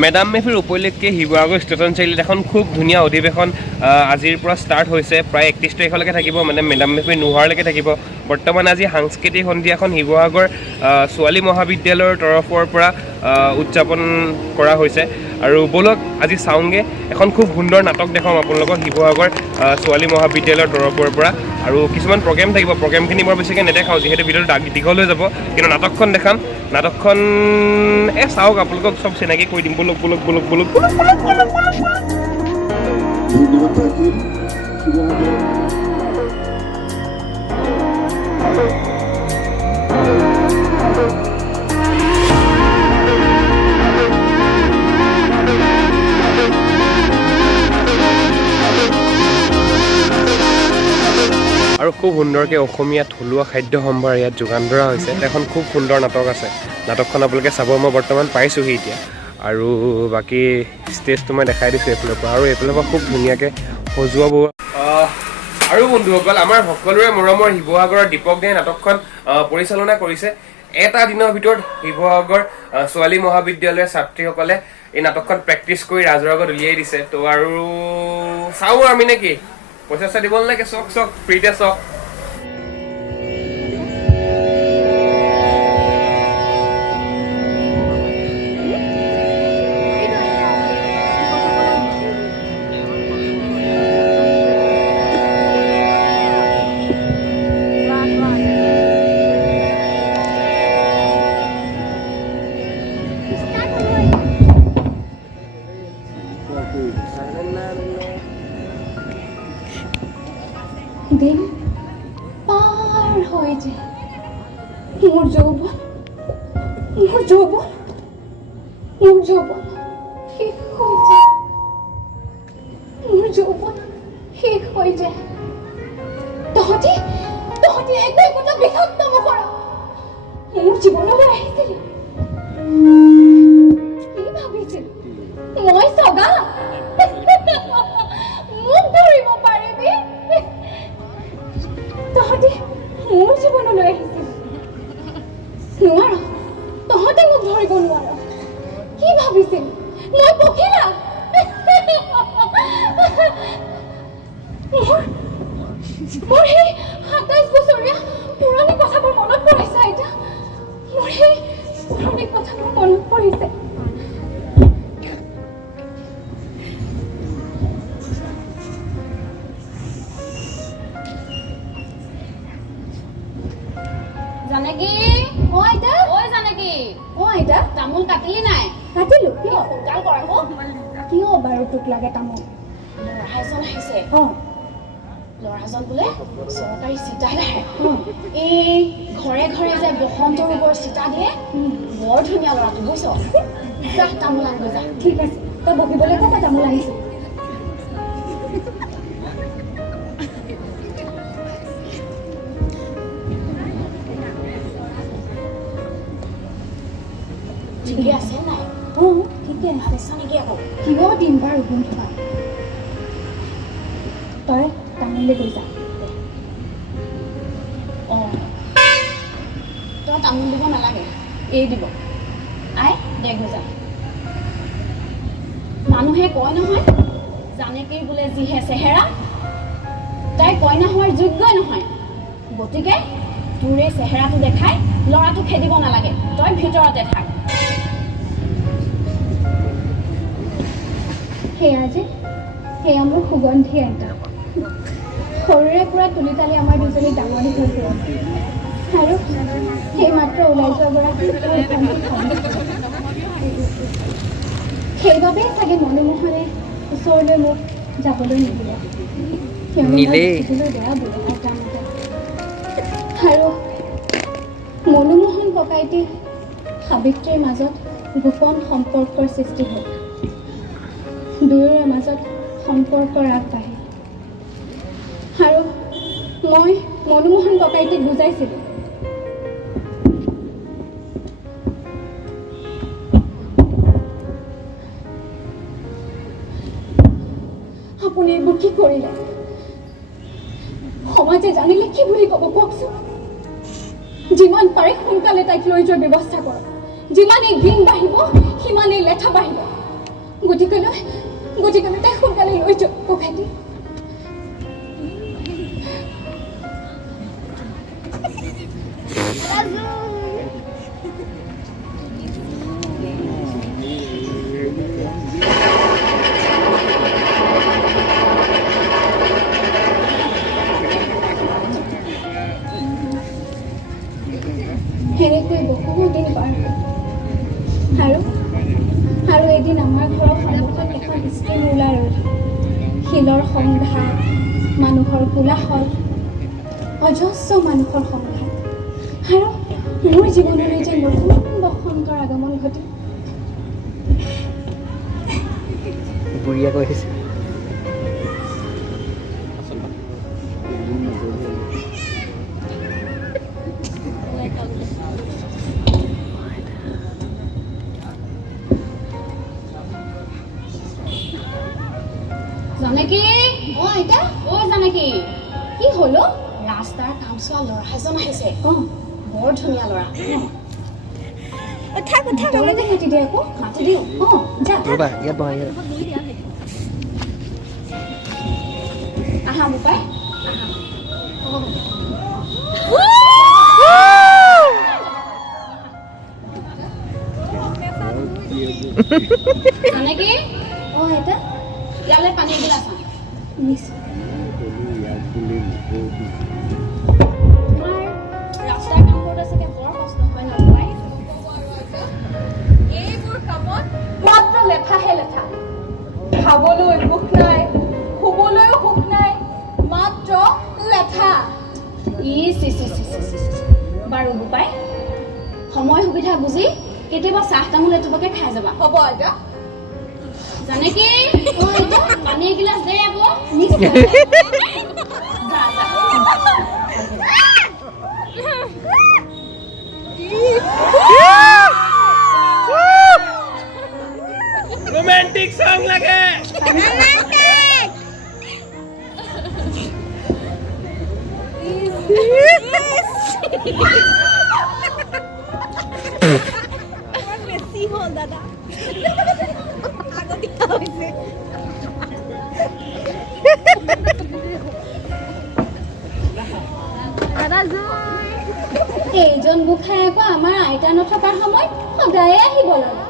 Madam মেফিৰ উপলক্ষে Sivasagar station চাৰিআলিত এখন খুব ধুনীয়া অধিৱেশন আজিৰ পৰা ষ্টাৰ্ট হৈছে। প্ৰায় 31 তাৰিখলৈকে থাকিব, মানে মেডাম মেফি নোহোৱালৈকে থাকিব। বৰ্তমান আজি সাংস্কৃতিক সন্ধিয়াখন শিৱসাগৰ ছোৱালী মহাবিদ্যালয়ৰ তৰফৰ পৰা উদযাপন কৰা হৈছে। আৰু বলক আজি চাওঁগৈ, এখন খুব সুন্দৰ নাটক দেখাম আপোনালোকক শিৱসাগৰ ছোৱালী মহাবিদ্যালয়ৰ তৰফৰ পৰা। আৰু কিছুমান প্ৰগ্ৰেম থাকিব, প্ৰগ্ৰেমখিনি বৰ বেছিকৈ নেদেখাওঁ যিহেতু ভিডিঅ'টো দীঘল হৈ যাব, কিন্তু নাটকখন দেখাম। নাটকখন চাওক, আপোনালোকক চব চিনাকি কৰি দিম। বলক বলক বলক বলক আৰু খুব সুন্দৰকৈ অসমীয়া থলুৱা খাদ্য সম্ভাৰ ইয়াত যোগান ধৰা হৈছে। এখন খুব সুন্দৰ নাটক আছে, নাটকখন আপোনালোকে চাব। মই বৰ্তমান পাইছোঁহি এতিয়া, আৰু বাকী ষ্টেজটো মই দেখাই দিছোঁ এইফালৰ পৰা, আৰু এইফালৰ পৰা খুব ধুনীয়াকৈ সজোৱাব। আৰু বন্ধুসকল, আমাৰ সকলোৰে মৰমৰ শিৱসাগৰৰ দীপক দাই নাটকখন পৰিচালনা কৰিছে। এটা দিনৰ ভিতৰত শিৱসাগৰ ছোৱালী মহাবিদ্যালয়ৰ ছাত্ৰীসকলে এই নাটকখন প্ৰেক্টিচ কৰি ৰাজৰ আগত উলিয়াই দিছে। তো আৰু চাওঁ আমি নেকি, পইচা দিব নালাগে, চক চক ফ্ৰীতে চক। দিন পাৰ হৈ যায়, মোৰ যৌৱন শেষ হৈ যায়, মোৰ যৌৱন শেষ হৈ যায়। তহঁতি একোটা বিষাক্ত নকৰা, মোৰ জীৱনলৈ আহিছিলি। কি ভাবিছিল মই চগা? মোক ধৰিব পাৰিবি? তহঁতি মোৰ জীৱনলৈ আহিছিল, নোৱাৰ, তহঁতে মোক ধৰিব নোৱাৰ। কি ভাবিছিল মই পখিলা? মোৰ সেই 27 বছৰীয়া পুৰণি কথাবোৰ মনত পৰিছে আইতা, মোৰ সেই পুৰণি কথাবোৰ মনত পৰিছে। জানকী, জানকী, আইতা তামোল কাটিলি নাই? কাটিলো। কিয়? সোনকাল কৰ আকৌ। কিয় বাৰু তোক লাগে তামোল? ল'ৰা এজন আহিছে, ল'ৰাজন বোলে চৰকাৰী চিতাগাৰে। এই ঘৰে ঘৰে যে বসন্ত ৰোগৰ চিতা দিয়ে, বৰ ধুনীয়া ল'ৰাটো, বুজিছ? যা তামোল আনিব যা। ঠিক আছে, তই বহিবলৈ কওঁ, মই তামোল আনিছোঁ। ঠিকে আছে নাই? ঠিকে আছে। ভাবিছা নেকি আকৌ? কিয় দিম বাৰু গোন্ধবা? তই তামোল লৈ যা। তই তামোল দিব নালাগে, এই দিব। আই দে গৈ যা। মানুহে কয় নহয়, জানকীৰ বোলে যিহে চেহেৰা, তাই কইনা হোৱাৰ যোগ্যই নহয়। গতিকে তোৰ এই চেহেৰাটো দেখাই ল'ৰাটো খেদিব নালাগে, তই ভিতৰতে থাক। সেয়া মোৰ সুগন্ধি আইতা। সৰুৰে পৰা তুলি তালি আমাৰ দুজনী ডাঙৰ দীঘল কৰিছে, আৰু সেইমাত্ৰ ওলাই যোৱা গৰাকী সেইবাবেই চাগে মনোমোহনে ওচৰলৈ মোক যাবলৈ নিদিলে। বেয়া বোলে সকামতে। আৰু মনোমোহন ককাইটি সাবিত্ৰীৰ মাজত গোপন সম্পৰ্কৰ সৃষ্টি হ'ল। দুয়োৰে মাজত সম্পৰ্কৰ আগবাঢ়ে, আৰু মই মনোমোহন ককাইটিক বুজাইছিলোঁ, আপুনি এইবোৰ কি কৰিলে? সমাজে জানিলে কি বুলি ক'ব কওকচোন? যিমান পাৰে সোনকালে তাইক লৈ যোৱাৰ ব্যৱস্থা কৰক। যিমানেই দিন বাঢ়িব সিমানেই লেঠা বাঢ়িব। গতিকেলৈ তাই সোনকালে লৈ যাওক ভাইটি। সেনেকৈ বহুদিন পাৰ হ'ল আৰু এদিন আমাৰ ঘৰৰ সন্মুখত এখন ষ্টিম ৰোলাৰ ৰ'ল। শিলৰ সংঘাত, মানুহৰ কোলাহল, অজস্ৰ মানুহৰ সংঘাত আৰু মোৰ জীৱনলৈ যে নতুন বসন্তৰ আগমন ঘটিল। বুঢ়ীয়া কৈ আহিছে। জানকী, আইতা, জানকী, কি হ'ল? ৰাস্তাৰ কাম চোৱা ল'ৰা এজন আহিছে। বৰ ধুনীয়া ল'ৰা। তলতে মাতি দে আকৌ। মাতি দিওঁ। যা ৰ'বা, ইয়াত বহা, ইয়াত। আহা বোপাই, আহা। জানকী, আইতা, ইয়ালৈ পানী এগিলাচ আন। নিশ্চয়। তোমাৰ ৰাস্তাৰ কাম কৰোঁতে চাগে বৰ কষ্ট হয় ন বোপাই? এইবোৰ কামত মাত্ৰ লেঠাহে লেঠা। খাবলৈ সুখ নাই, শুবলৈও সুখ নাই, মাত্ৰ লেঠা। বাৰু বোপাই, সময় সুবিধা বুজি কেতিয়াবা চাহ তামোল এটুপাকে খাই যাবা। হ'ব আইতা। জানকী, পানী এগিলাচ দে আকৌ। যা যা। रोमांटिक सॉन्ग लगे। বেছি হ'ল দাদা। এইজন গোসাঁই আকৌ আমাৰ আইতা নথকাৰ সময়ত সদায়ে আহিব লাগে।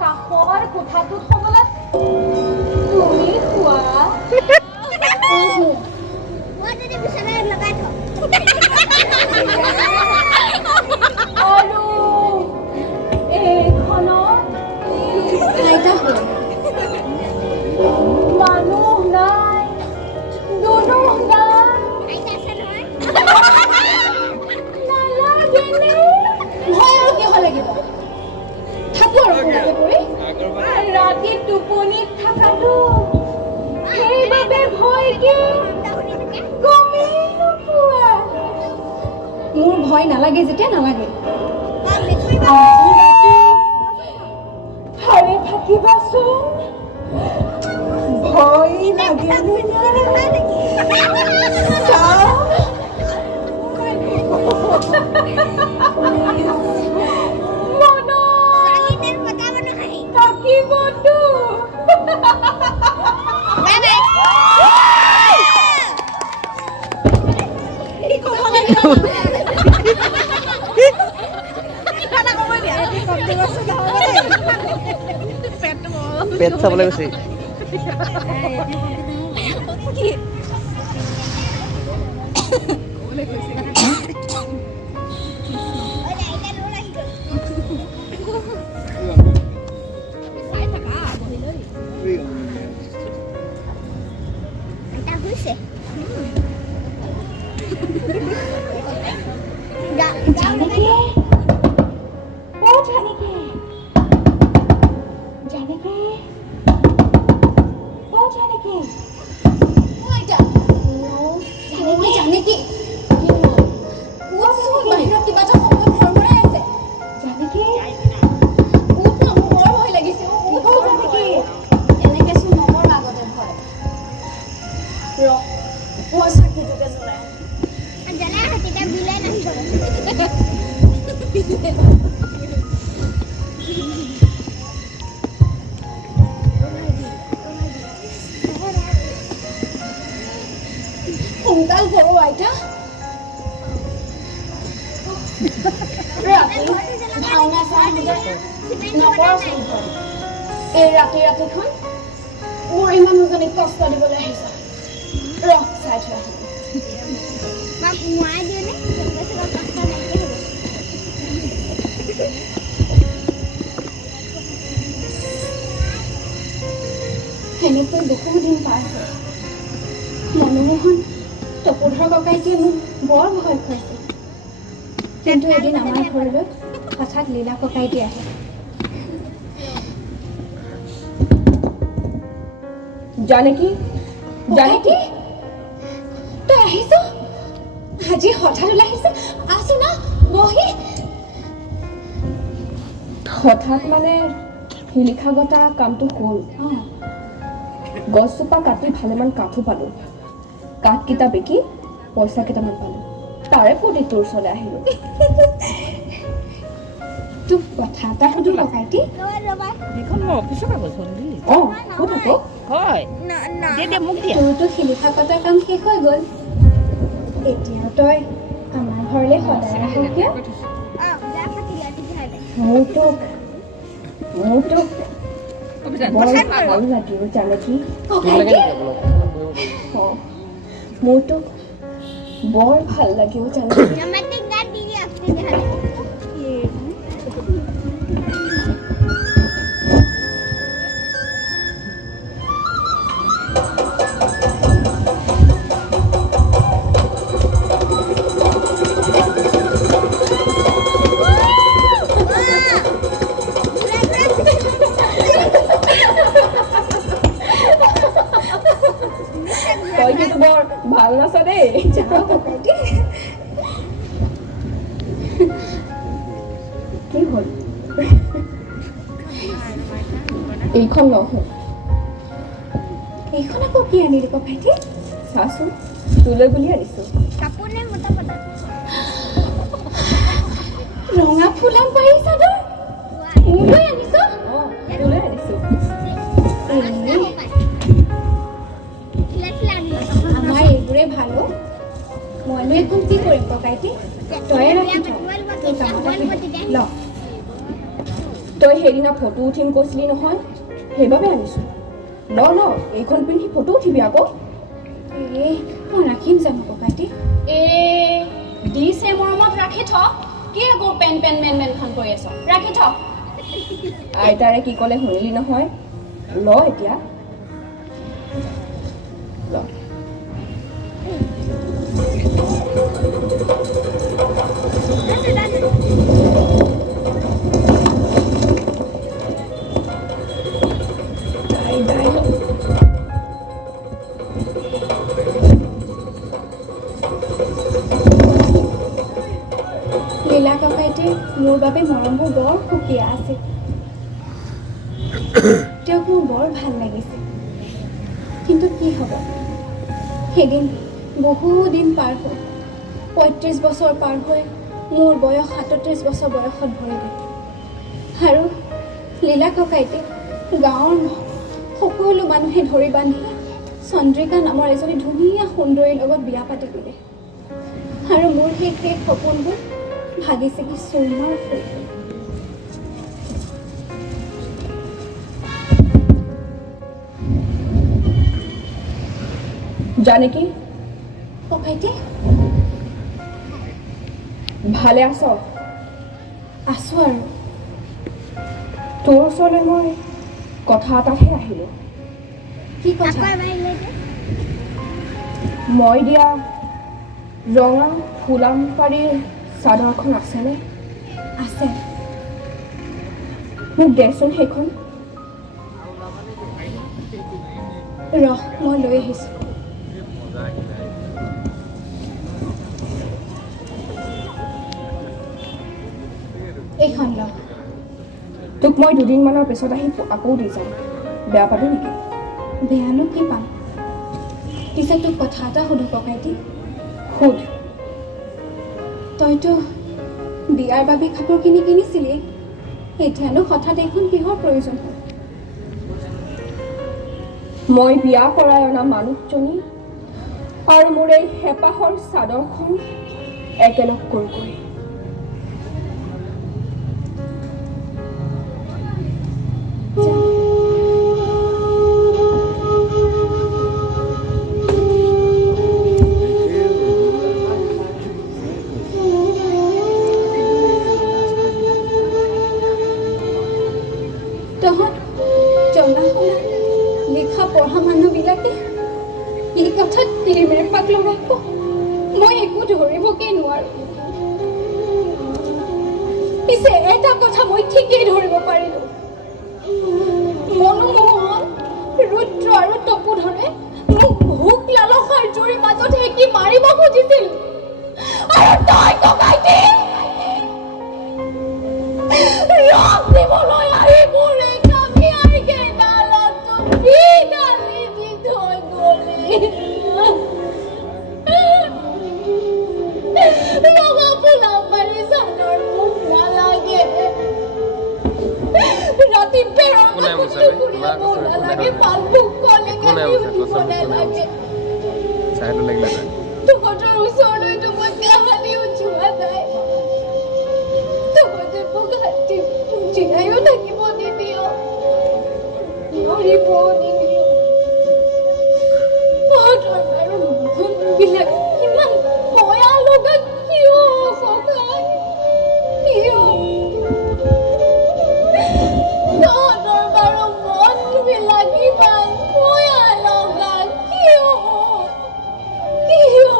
কাষৰ কোঠাটোত হ'বলে তুমি খোৱা আৰু এইখনত মানুহ নাই, দুনুহ নাই, নালাগেনে? ভয় আৰু কিয় লাগিব? থাকো আৰু কোনাতে পৰি ৰাতি টোপনিত থাকাটো সেইবাবে ভয় কি গমেই নোপোৱা। মোৰ ভয় নালাগে যেতিয়া নালাগে। ভালে থাকিবাচোন। ভয় লাগে থাকিবতো। পেট চাবলৈ গৈছে। জানকী ও জানকী জানকী ও জানকী জানকী বাহিৰত কিবা এটা শব্দ ভৰভৰাই আছে জানকী উঠ না মোৰ বৰ ভয় লাগিছে ও জানকী এনেকে চোন নকৰ আগতে ভয় মই চাকিটোকে জ্বলাই সোনকাল কৰো আইতা ৰাতি ভাওনা চাই নকৰচোন ভয় এই ৰাতিখন বুঢ়ী মানুহজনীক কষ্ট দিবলৈ আহিছে চাই থৈ সেনেকৈ বহুদিন পাৰ হ'ল মনোমোহন তপোধৰ ককাইটিয়ে মোক বৰ ভয় খুৱাইছে কিন্তু এদিন আমাৰ ঘৰলৈ হঠাৎ লীলা ককাইটি আহে জানকী জানকী তই আহিছ আজি হঠাৎ ওলাই আহিছে আছো না বহি হঠাৎ মানে শিলিখা গতা কামটো হ'ল গছজোপা কাটি ভালেমান কাঠো পালোঁ কাঠকেইটা বিকি পইচা কেইটামান পালোঁ তাৰে ফূৰ্তি তোৰ ওচৰলৈ আহিলোঁ তোক কথা এটা সুধো ককাইটি এইখন মই অফিচৰ কাগজ হ'ল দিলি অঁ সুধ আকৌ হয় দে মোক দিয়া তোৰতো শিলিখা কটা কাম শেষ হৈ গ'ল এতিয়া তই আমাৰ ঘৰলৈ সদায় আহ কিয় মোৰ তোক বৰ ভাল লাগিব জানকী মোৰ তোক বৰ ভাল লাগিব জানকী তই কিন্তু বৰ ভাল নাচ দেই কি হ'ল এইখন নহয় এইখন আকৌ কি আনিলি ককাইটি চাচোন তোলৈ বুলি আনিছো ৰঙা ফুলাম পাৰি চাদৰ মোলৈ আনিছ তোলৈ আনিছো আমাৰ এইবোৰে ভালো মইনো এখন কি কৰিম ককাইটি তই ৰাখি থ তোৰ কামত আহিব ল তই সেইদিনা ফটো উঠিম কৈছিলি নহয় সেইবাবে আনিছো ল এইখন পিন্ধি ফটো উঠিবি আকৌ মই ৰাখিম জানো ককাইটি দিছে মৰমত ৰাখি থ কি আকৌ পেন মেনখন কৰি আছ ৰাখি থ আইতাৰে কি ক'লে শুনিলি নহয় ল এতিয়া ল লীলা ককাইতে মোৰ বাবে মৰমবোৰ বৰ সুকীয়া আছিল তেওঁক মোৰ বৰ ভাল লাগিছে কিন্তু কি হ'ব সেইদিন বহুদিন পাৰ হ'ল ৩৫ বছৰ পাৰ হৈ মোৰ বয়স ৩৭ বছৰ বয়সত ভৰিলে আৰু লীলা ককাইতে গাঁৱৰ সকলো মানুহে ধৰি বান্ধি চন্দ্ৰিকা নামৰ এজনী ধুনীয়া সুন্দৰীৰ লগত বিয়া পাতি দিলে আৰু মোৰ সেই সপোনবোৰ ভাগিছে কি চুৰমাৰ ফুল জানকী ককাইটি ভালে আছ? আছোঁ আৰু। তোৰ ওচৰলৈ মই কথা এটাতহে আহিলোঁ। কি কথা? মই দিয়া ৰঙা ফুলাম পাৰীৰ চাদৰখন আছেনে? আছে। মোক দেচোন সেইখন। ৰহ, মই লৈ আহিছোঁ। এইখন ল। তোক মই দুদিনমানৰ পিছত আহি আকৌ দি যাম। বেয়া পাবি নেকি? বেয়ানো কি পাম? পিছে তোক কথা এটা সুধো ককাইটি। সোধ। তইতো বিয়াৰ বাবে কাপোৰ কিনিছিলি, এতিয়ানো হঠাৎ এইখন কিহৰ প্ৰয়োজন হ'ল? মই বিয়া কৰাই অনা মানুহজনী আৰু মোৰ এই হেঁপাহৰ চাদৰখন একেলগ কৰি তহঁত জনা শুনা লিখা পঢ়া মানুহবিলাকে এই কথাত তিৰিমেৰপাক লগাব, মই একো ধৰিবকে নোৱাৰো। পিছে এটা কথা মই ঠিকেই ধৰিব পাৰিলো, মনোমোহন, ৰুদ্ৰ আৰু তপোধৰে মোক ভোক লালসাৰ জুৰিৰ মাজত হেঁকি মাৰিব খুজিছিল। আৰু তই ককাইটি ৰস দিবলৈ আহি মোৰ এই কামিয়াৰ কেইডালত বিডালি দি থৈ গলি। ৰঙা ফুলাম পাৰী চাদৰ মোক নালাগে, ৰাতি বেৰৰ কাষত টুকুৰিয়াব নালাগে, পালভোগ কলেকে দিব নালাগে। তহঁতৰ ওচৰলৈতো মই কাহানিও যোৱা নাই। তহঁতে মোক হাতী জিৰায়ো থাকিব নিদিয়, মৰিবও নিদিয়। তহঁতৰ আৰু মনবিলাক ইমান বেয়া লগা কিয় ককাই? কিয়? তহঁতৰ বাৰু মনবিলাক ইমান বেয়া লগা কিয়? কিয়?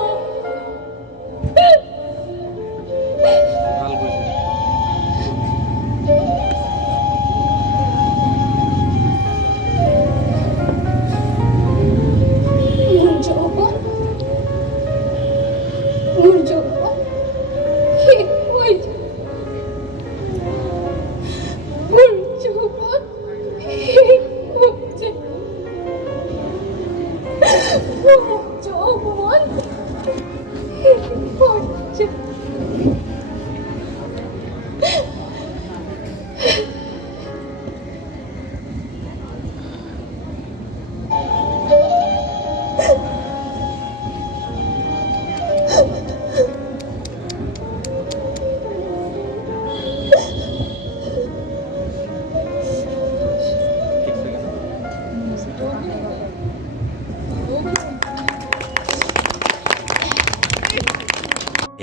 মোৰ যৌৱন শেষ হৈ যায়। মোৰ যৌৱন শেষ হৈ যায়। মোৰ যৌৱন শেষ হৈ যায়।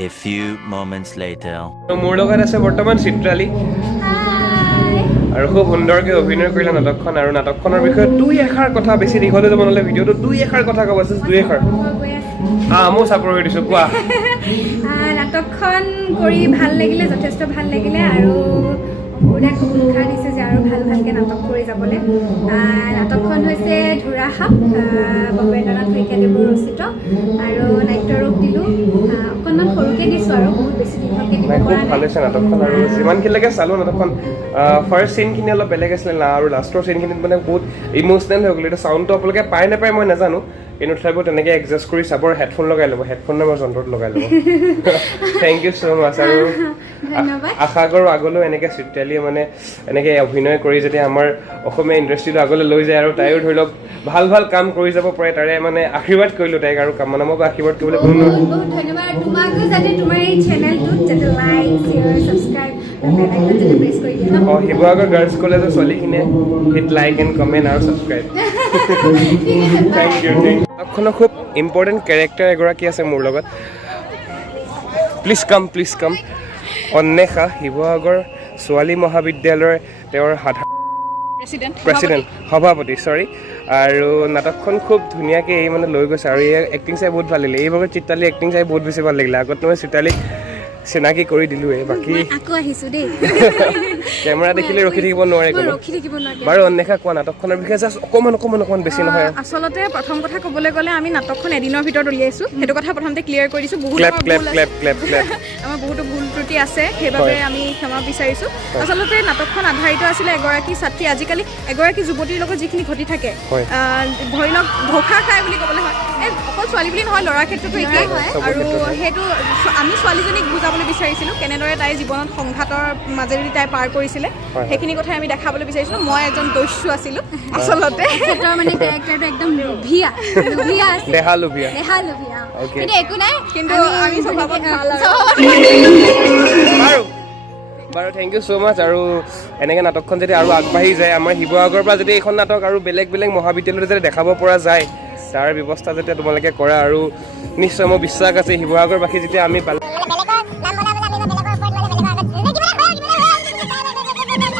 A few moments later. মোৰ লগত আছে বৰ্তমান চিত্ৰালী, আৰু খুব সুন্দৰকৈ অভিনয় কৰিলে নাটকখন। আৰু নাটকখনৰ বিষয়ে দুই এষাৰ কথা, বেছি দীঘল যাব নহ'লে ভিডিঅ'টো, দুই এষাৰ কথা ক'ব আছে। দুই এষাৰ মই চাপৰ হৈ দিছোঁ, কোৱা। নাটকখন কৰি ভাল লাগিলে, যথেষ্ট ভাল লাগিলে। আৰু অংকুৰে খুব উৎসাহ দিছে যে আৰু ভালকৈ নাটক কৰি যাবলৈ। নাটকখন হৈছে ধুৰাসাপ, ভৱেন্দ্ৰনাথ শইকীয়াদেৱৰ ৰচিত, আৰু নাট্যৰূপ দিলোঁ অকণমান সৰুকৈ দিছোঁ, আৰু বহুত বেছি দীঘলকৈ দিব খুব পৰা ভাল নাই। হৈছে নাটকখন। আৰু যিমানখিনিলৈকে চালোঁ নাটকখন, ফাৰ্ষ্ট চিনখিনি অলপ বেলেগ আছিলে না, আৰু লাষ্টৰ চিনখিনিত মানে বহুত ইম'চনেল হৈ গ'ল। এইটো চাউণ্ডটো আপোনালোকে পায় নাপায় মই নাজানো, কিন্তু তথাপিও তেনেকৈ এডজাষ্ট কৰি চাব। হেডফোন লগাই ল'ব, হেডফোন নামৰ যন্ত্ৰত লগাই ল'ব। থেংক ইউ ছ' মাছ। আৰু ধন্যবাদ। আশা কৰোঁ আগলৈও এনেকৈ চিত্ৰালীয়ে মানে এনেকৈ অভিনয় কৰি যাতে আমাৰ অসমীয়া ইণ্ডাষ্ট্ৰিটো আগলৈ লৈ যায়, আৰু তাইও ধৰি লওক ভাল ভাল কাম কৰি যাব পাৰে, তাৰে মানে আশীৰ্বাদ কৰিলোঁ তাইক। আৰু কামনা মোক আশীৰ্বাদ কৰিবলৈ কোনো বহুত বহুত ধন্যবাদ। আৰু তোমাকো যাতে তোমাৰ এই চেনেলটোত যাতে like, share, subscribe, bell icon যাতে প্ৰেছ কৰি দিয়ে ন। শিৱসাগৰ গাৰ্লছ কলেজৰ ছোৱালীখিনিয়ে হিট লাইক এণ্ড কমেণ্ট আৰু ছাবস্ক্ৰাইব। Thank you. নাটকখনৰ খুব ইম্পৰ্টেণ্ট কেৰেক্টাৰ এগৰাকী আছে মোৰ লগত। প্লিজ কাম অন্বেষা শিৱসাগৰ ছোৱালী মহাবিদ্যালয়ৰ তেওঁৰ প্ৰেচিডেণ্ট সভাপতি চৰি আৰু নাটকখন খুব ধুনীয়াকৈ এই মানে লৈ গৈছে আৰু এই এক্টিং চাই বহুত ভাল লাগিলে এইভাগে চিত্ৰালী এক্টিং চাই বহুত বেছি ভাল লাগিলে আগত মই চিত্ৰালীক চিনাকি কৰি দিলোঁৱে বাকী আকৌ আহিছোঁ দেই কেমেৰা দেখিলে ৰখি থাকিব নোৱাৰে ৰখি থাকিব নোৱাৰে বাৰু অন্বেষা কোৱা নাটকখনৰ বিষয়ে জাষ্ট অকণমান বেছি নহয় আচলতে প্ৰথম কথা ক'বলৈ গ'লে আমি নাটকখন এদিনৰ ভিতৰত উলিয়াইছোঁ সেইটো কথা প্ৰথমতে ক্লিয়াৰ কৰি দিছোঁ বহুত আমাৰ বহুতো ভুল ত্ৰুটি আছে সেইবাবে আমি ক্ষমা বিচাৰিছোঁ আচলতে নাটকখন আধাৰিত আছিলে এগৰাকী ছাত্ৰী আজিকালি এগৰাকী যুৱতীৰ লগত যিখিনি ঘটি থাকে ধৰি লওক ধোখা খায় বুলি ক'বলৈ হয় এই অকল ছোৱালী বুলি নহয় ল'ৰাৰ ক্ষেত্ৰতো একেই আৰু সেইটো আমি ছোৱালীজনীক বুজাবলৈ বিচাৰিছিলোঁ কেনেদৰে তাইৰ জীৱনত সংঘাতৰ মাজেদি তাই পাৰ কৰিছিলে সেইখিনি কথাই আমি দেখাবলৈ বিচাৰিছিলোঁ মই এজন দস্যু আছিলোঁ আচলতে তেখেতৰ মানে কেৰেক্টাৰটো একদম লোভীয়া আছিল দেহা লোভীয়া কিন্তু একো নাই কিন্তু আমি স্বভাৱত ভাল বাৰু থেংক ইউ ছ' মাছ আৰু এনেকৈ নাটকখন যদি আৰু আগবাঢ়ি যায় আমাৰ শিৱসাগৰৰ পৰা যদি এইখন নাটক আৰু বেলেগ মহাবিদ্যালয়ত যদি দেখাব পৰা যায় তাৰ ব্যৱস্থা যাতে তোমালোকে কৰা আৰু নিশ্চয় মোৰ বিশ্বাস আছে শিৱসাগৰবাসী যেতিয়া আমি